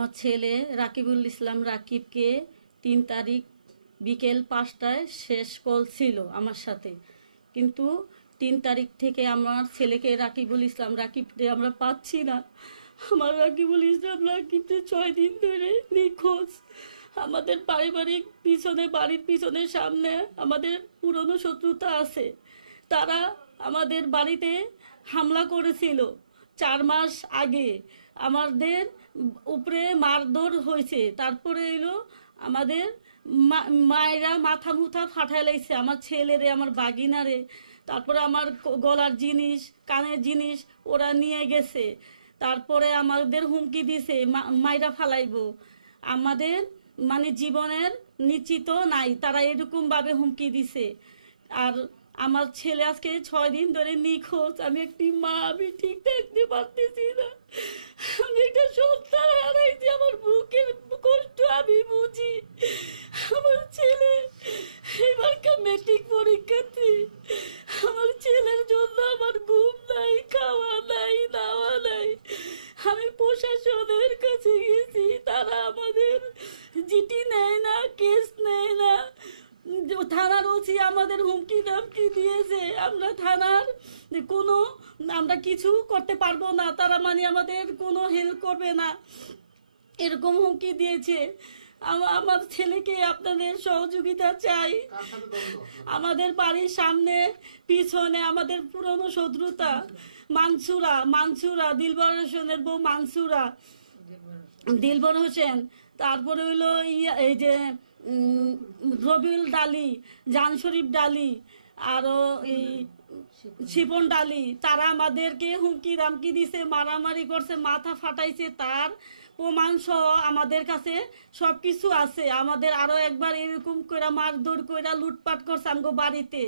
আমার ছেলে রাকিবুল ইসলাম রাকিবকে 3 তারিখ বিকেল 5টায় শেষ কল ছিল আমার সাথে, কিন্তু 3 তারিখ থেকে আমার ছেলেকে রাকিবুল ইসলাম রাকিবকে আমরা পাচ্ছি না। আমার রাকিবুল ইসলাম রাকিবকে 6 দিন ধরে নিখোঁজ। আমাদের পারিবারিক পিছনে, বাড়ির পিছনে সামনে আমাদের পুরনো শত্রুতা আছে। তারা আমাদের বাড়িতে হামলা করেছিল 4 মাস আগে, আমাদের উপরে মারধর হয়েছে। তারপরে এলো আমাদের মায়েরা মাথা মুথা ফাটাই লাইছে আমার ছেলেরে, আমার বাগিনারে। তারপরে আমার গলার জিনিস, কানের জিনিস ওরা নিয়ে গেছে। তারপরে আমাদের হুমকি দিছে মাইরা ফালাইব। আমাদের মানে জীবনের নিশ্চিত নাই, তারা এরকমভাবে হুমকি দিছে। আর আমার ছেলে আজকে 6 দিন ধরে নিখোঁজ। আমি একটি মা, আমি ঠিক থাকতে পারতেছি না। আমি একটা সন্তান হারাইছি, আমার বুকের কষ্ট আমি বুঝি। আমার ছেলে এবারকার মেট্রিক পরীক্ষার্থী। আমার ছেলের জন্য আমার ঘুম নাই, খাওয়া নাই, নাওয়া নাই। আমি প্রশাসনের কাছে গেছি, তারা আমাদের জিটি নেয় না, কেস নেয় না। থানার ওসি আমাদের হুমকি দামকি দিয়েছে, আমরা থানার কোনো আমরা কিছু করতে পারবো না, তারা মানে আমাদের কোনো হেল্প করবে না, এরকম হুমকি দিয়েছে। আমার ছেলেকে আপনাদের সহযোগিতা চাই। আমাদের বাড়ির সামনে পিছনে আমাদের পুরনো শত্রুতা মানসুরা দিলবর হোসেনের বউ মানসুরা, দিলবর হোসেন। তারপরে হইলো এই যে রবিউল ডালি, জান শরীফ ডালি, আরও এই শিপন ডালি, তারা আমাদেরকে হুমকি দামকি দিছে, মারামারি করছে, মাথা ফাটাইছে। তার প্রমাণ সহ আমাদের কাছে সব কিছু আছে। আমাদের আরও একবার এরকম করে মারধর করে লুটপাট করছে আমগো বাড়িতে।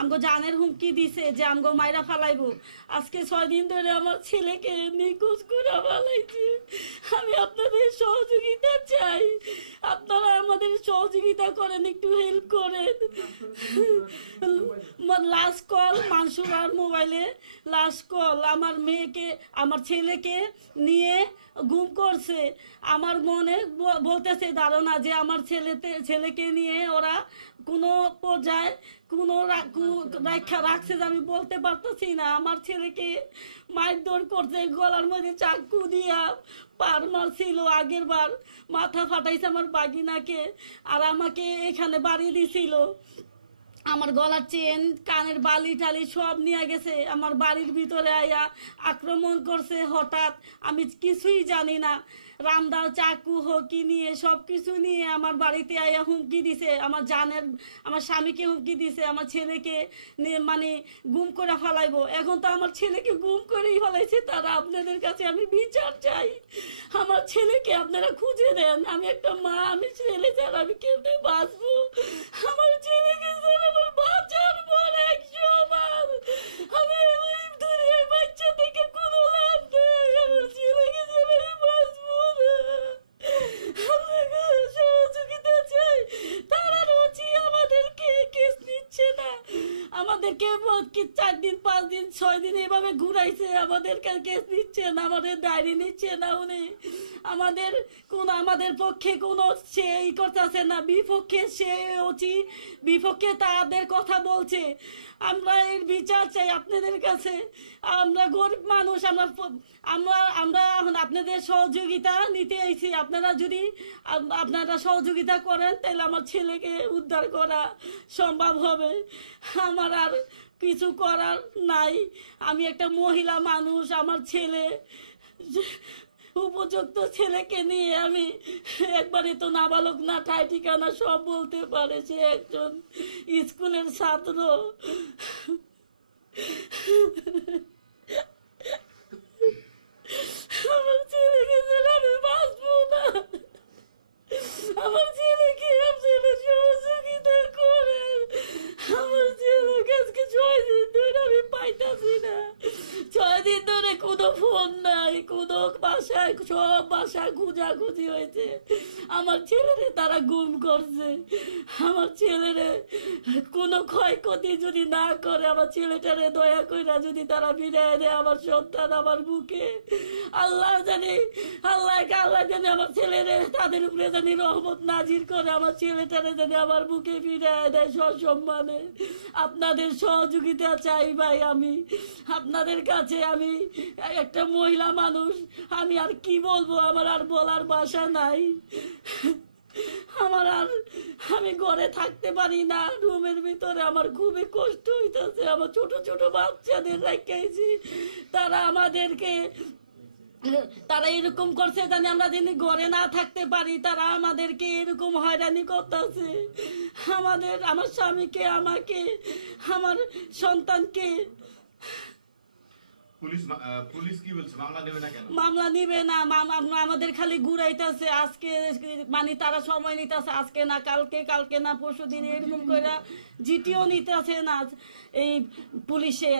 আমগো জানের হুমকি দিছে যে আমগো মাইরা ফালাইব। আজকে 6 দিন ধরে আমার ছেলেকে নিখোঁজ করে ফালাইছে। আমি আপনাদের সহযোগিতা চাই, আপনারা আমাদের সহযোগিতা করেন, একটু হেল্প করেন। লাস্ট কল মানসুরার মোবাইলে, লাস্ট কল আমার মেয়েকে, আমার ছেলেকে নিয়ে গুম করছে। আমার মনে বলতেছে ধারণা যে আমার ছেলেকে নিয়ে ওরা কোনো পর্যায়ে কোনো রাখছে, যে আমি বলতে পারতেছি না। আমার ছেলেকে মারধর করছে, গলার মধ্যে চাকু দিয়া পার মারছিল, আগের বার মাথা ফাটাইছে আমার বাগিনাকে, আর আমাকে এখানে বাড়ি দিছিল। আমার গলার চেন, কানের বালি টালি সব নিয়ে গেছে। আমার বাড়ির ভিতরে আয়া আক্রমণ করছে হঠাৎ, আমি কিছুই জানি না। রামদাও চাকু হকি নিয়ে সব কিছু নিয়ে আমার বাড়িতে আয়া হুমকি দিছে। আমার স্বামীকে হুমকি দিছে, আমার ছেলেকে মানে গুম করে ফেলাইবো। এখন তো আমার ছেলেকে গুম করেই ফেলাইছে তারা। আপনাদের কাছে আমি বিচার চাই, আমার ছেলেকে আপনারা খুঁজে দেন। আমি একটা মা, আমি ছেলে ছাড়া আমি কেমনে বাঁচবো? আমার ছেলেকে আমার বাঁচার পর 100 বার আমি দুনিয়ার বাচ্চা থেকে কোনো লাভ নেই। আমার ছেলেকে ছাড়া আমি বাঁচবো না। আপনাকে সহযোগিতা চাই। তারা রোজই আমাদেরকে কেস নিচ্ছে না, আমাদেরকে 4 দিন 5 দিন 6 দিন এভাবে ঘুরাইছে, আমাদের কেস নিচ্ছে না, আমাদের ডায়েরি নিচ্ছে না উনি। আমাদের পক্ষে কোনো সে করতেছে না, বিপক্ষে সে অচি বিপক্ষে তাদের কথা বলছে। আমরা এর বিচার চাই আপনাদের কাছে। আমরা গরিব মানুষ, আমরা আপনাদের সহযোগিতা নিতে আইছি। আপনারা সহযোগিতা করেন, তাহলে আমার ছেলেকে উদ্ধার করা সম্ভব হবে। আমার আর কিছু করার নাই। আমি একটা মহিলা মানুষ, আমার ছেলে উপযুক্ত ছেলেকে নিয়ে আমি একবারে তো নাবালক না, ঠাই ঠিকানা সব বলতে পারে, সে একজন স্কুলের ছাত্র। আমার ছেলেকে ছাড়া আমি বাঁচবো না। আমার ছেলেকে আপনারা সহযোগিতা করেন। আমার ছেলেকে আজকে 6 দিন ধরে আমি পাইতাছি না। 6 দিন ধরে কোনো ফোন নাই, কোনো বাসায় সব বাসা খোঁজাখুঁজি হয়েছে, আমার ছেলেরে তারা গুম করছে। আমার ছেলেরে কোনো ক্ষয়ক্ষতি যদি না করে, আমার ছেলেটারে দয়া করে যদি তারা ফিরিয়ে দেয় আমার সন্তান আমার বুকে, আল্লাহ জানে আমার ছেলেরে তাদের উপরে জানি রহমত নাজির করে, আমার ছেলেটারে জানি আমার বুকে ফিরিয়ে দেয় সসম্মানে। আপনাদের সহযোগিতা চাই ভাই, আমি আপনাদের কাছে, আমি একটা মহিলা মানুষ, আমি আর কি বলবো, আমার আর বলার ভাষা নাই। আমি ঘরে থাকতে পারি না, রুমের ভিতরে আমার খুবই কষ্ট হইতেছে। আমার ছোট ছোট বাচ্চাদের রেখেছি, তারা এরকম করছে জানি আমরা যিনি ঘরে না থাকতে পারি, তারা আমাদেরকে এরকম হয়রানি করতেছে, আমার স্বামীকে, আমাকে, আমার সন্তানকে। পুলিশ কি বলছে, মামলা নেবে না কেন? মামলা নিবে না, আমাদের খালি ঘুরাইতেছে। আজকে মানে তারা সময় নিতেছে, আজকে না কালকে, কালকে না পরশুদিন, এরকম করে জিটিও নিতেছে না। এই পুলিশে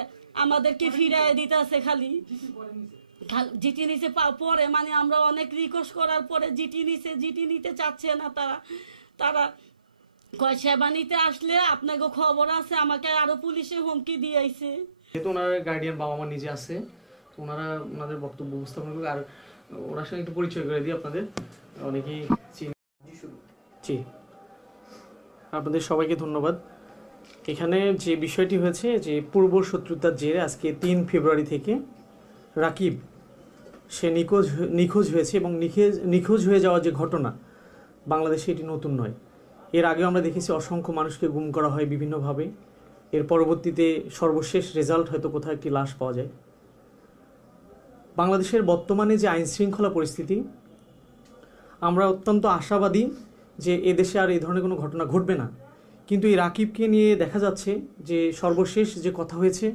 আমাদেরকে ফিরাই দিতেছে, খালি জিটি নিচে পরে, মানে আমরা অনেক রিকোয়েস্ট করার পরে জিটি নিতে চাচ্ছে না তারা কয় সেবা নিতে আসলে আপনাকে খবর আছে। আমাকে আরো পুলিশে হুমকি দিয়েছে। যেহেতু ওনার গার্ডিয়ান বাবা মা নিজে আছে, ওনারা ওনাদের বক্তব্য উপস্থাপন করবে। আর ওনার সঙ্গে একটু পরিচয় করে দিই আপনাদের, অনেকেই জি, আপনাদের সবাইকে ধন্যবাদ। এখানে যে বিষয়টি হয়েছে যে পূর্ব শত্রুতার জেরে আজকে 3 ফেব্রুয়ারি থেকে রাকিব সে নিখোঁজ হয়েছে, এবং নিখোঁজ হয়ে যাওয়ার যে ঘটনা বাংলাদেশে এটি নতুন নয়। এর আগেও আমরা দেখেছি অসংখ্য মানুষকে গুম করা হয় বিভিন্নভাবে। এর পরবর্তীতে সর্বশেষ রেজাল্ট হয়তো কোথাও একটি লাশ পাওয়া যায়। বাংলাদেশের বর্তমানে যে আইন শৃঙ্খলা পরিস্থিতি, আমরা অত্যন্ত আশাবাদী যে এদেশে আর এই ধরনের কোনো ঘটনা ঘটবে না। কিন্তু এই রাকিবকে নিয়ে দেখা যাচ্ছে যে সর্বশেষ যে কথা হয়েছে,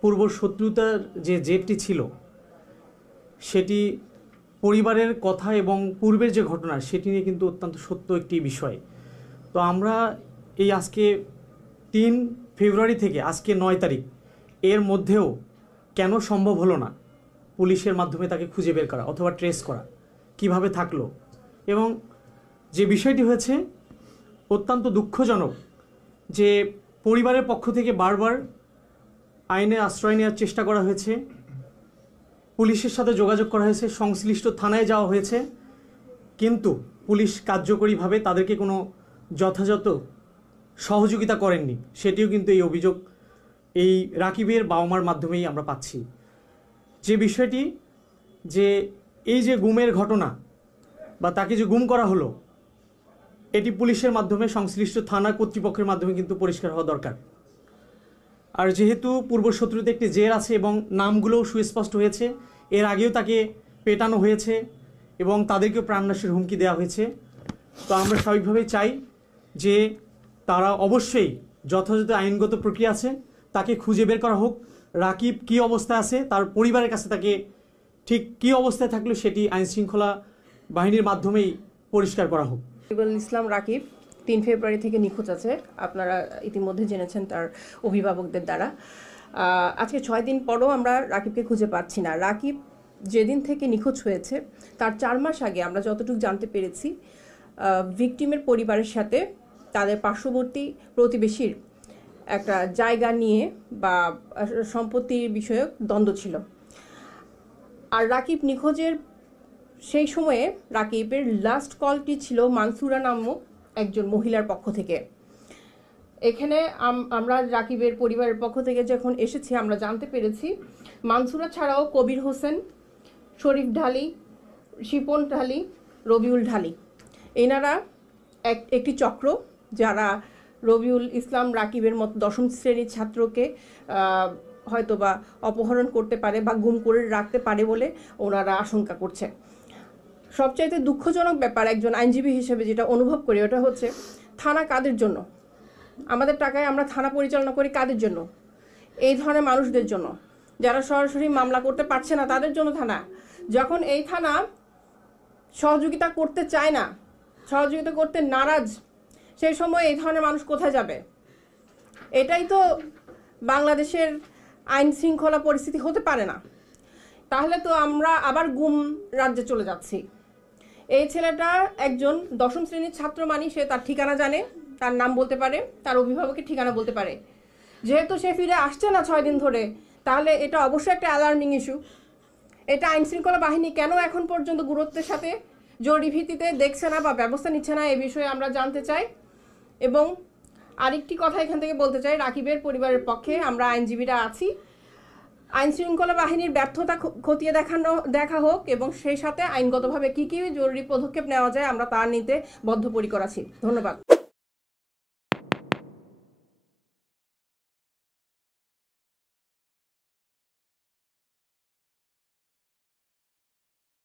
পূর্ব শত্রুতার যে জেরটি ছিল সেটি পরিবারের কথা এবং পূর্বের যে ঘটনা সেটি নিয়ে কিন্তু অত্যন্ত সত্য একটি বিষয়। তো আমরা এই আজকে 3 ফেব্রুয়ারি থেকে আজকে 9 তারিখ, এর মধ্যেও কেন সম্ভব হলো না পুলিশের মাধ্যমে তাকে খুঁজে বের করা অথবা ট্রেস করা, কিভাবে থাকলো? এবং যে বিষয়টি হয়েছে অত্যন্ত দুঃখজনক যে পরিবারের পক্ষ থেকে বারবার আইনে আশ্রয় নেওয়ার চেষ্টা করা হয়েছে, পুলিশের সাথে যোগাযোগ করা হয়েছে, সংশ্লিষ্ট থানায় যাওয়া হয়েছে, কিন্তু পুলিশ কার্যকরীভাবে তাদেরকে কোনো যথাযথ সহযোগিতা করেননি। সেটিও কিন্তু এই অভিযোগ এই রাকিবের বাবা মার মাধ্যমেই আমরা পাচ্ছি। যে বিষয়টি যে এই যে গুমের ঘটনা বা তাকে যে গুম করা হলো, এটি পুলিশের মাধ্যমে, সংশ্লিষ্ট থানা কর্তৃপক্ষের মাধ্যমে কিন্তু পরিষ্কার হওয়া দরকার। আর যেহেতু পূর্বশত্রুতে একটি জের আছে এবং নামগুলোও সুস্পষ্ট হয়েছে, এর আগেও তাকে পেটানো হয়েছে এবং তাদেরকেও প্রাণনাশের হুমকি দেওয়া হয়েছে, তো আমরা স্বাভাবিকভাবেই চাই যে তারা অবশ্যই যথাযথ আইনগত প্রক্রিয়া আছে, তাকে খুঁজে বের করা হোক। রাকিব কী অবস্থায় আছে, তার পরিবারের কাছে তাকে ঠিক কী অবস্থায় থাকলো সেটি আইনশৃঙ্খলা বাহিনীর মাধ্যমেই পরিষ্কার করা হোক। রাকিবুল ইসলাম রাকিব 3 ফেব্রুয়ারি থেকে নিখোঁজ আছে, আপনারা ইতিমধ্যে জেনেছেন তার অভিভাবকদের দ্বারা। আজকে 6 দিন পরও আমরা রাকিবকে খুঁজে পাচ্ছি না। রাকিব যেদিন থেকে নিখোঁজ হয়েছে তার 4 মাস আগে আমরা যতটুকু জানতে পেরেছি, ভিকটিমের পরিবারের সাথে তাদের পার্শ্ববর্তী প্রতিবেশীর একটা জায়গা নিয়ে বা সম্পত্তির বিষয়ক দ্বন্দ্ব ছিল। আর রাকিব নিখোঁজের সেই সময়ে রাকিবের লাস্ট কলটি ছিল মানসুরা নামক একজন মহিলার পক্ষ থেকে। এখানে আমরা রাকিবের পরিবারের পক্ষ থেকে যখন এসেছি আমরা জানতে পেরেছি মানসুরা ছাড়াও কবির হোসেন, শরীফ ঢালি, শিপন ঢালি, রবিউল ঢালি, এনারা একটি চক্র যারা রবিউল ইসলাম রাকিবের মতো 10ম শ্রেণীর ছাত্রকে হয়তোবা অপহরণ করতে পারে বা গুম করে রাখতে পারে বলে ওনারা আশঙ্কা করছে। সবচাইতে দুঃখজনক ব্যাপার একজন আইনজীবী হিসেবে যেটা অনুভব করি ওটা হচ্ছে, থানা কাদের জন্য? আমাদের টাকায় আমরা থানা পরিচালনা করি কাদের জন্য? এই ধরনের মানুষদের জন্য, যারা সরাসরি মামলা করতে পারছে না তাদের জন্য থানা। যখন এই থানা সহযোগিতা করতে চায় না, সহযোগিতা করতে নারাজ, সেই সময় এই ধরনের মানুষ কোথায় যাবে? এটাই তো বাংলাদেশের আইন শৃঙ্খলা পরিস্থিতি হতে পারে না। তাহলে তো আমরা আবার গুম রাজ্যে চলে যাচ্ছি। এই ছেলেটা একজন 10ম শ্রেণীর ছাত্র, মানি সে তার ঠিকানা জানে, তার নাম বলতে পারে, তার অভিভাবকের ঠিকানা বলতে পারে। যেহেতু সে ফিরে আসছে না 6 দিন ধরে, তাহলে এটা অবশ্যই একটা অ্যালার্মিং ইস্যু। এটা আইনশৃঙ্খলা বাহিনী কেন এখন পর্যন্ত গুরুত্বের সাথে জরুরি ভিত্তিতে দেখছে না বা ব্যবস্থা নিচ্ছে না, এ বিষয়ে আমরা জানতে চাই। এবং আরেকটি কথা এখান থেকে বলতে চাই, রাকিবের পরিবারের পক্ষে আমরা আইনজীবীরা আছি। আইনশৃঙ্খলা বাহিনীর ব্যর্থতা খতিয়ে দেখা হোক এবং সেই সাথে আইনগতভাবে কী কী জরুরি পদক্ষেপ নেওয়া যায় আমরা তা নিতে বদ্ধপরিকর আছি। ধন্যবাদ।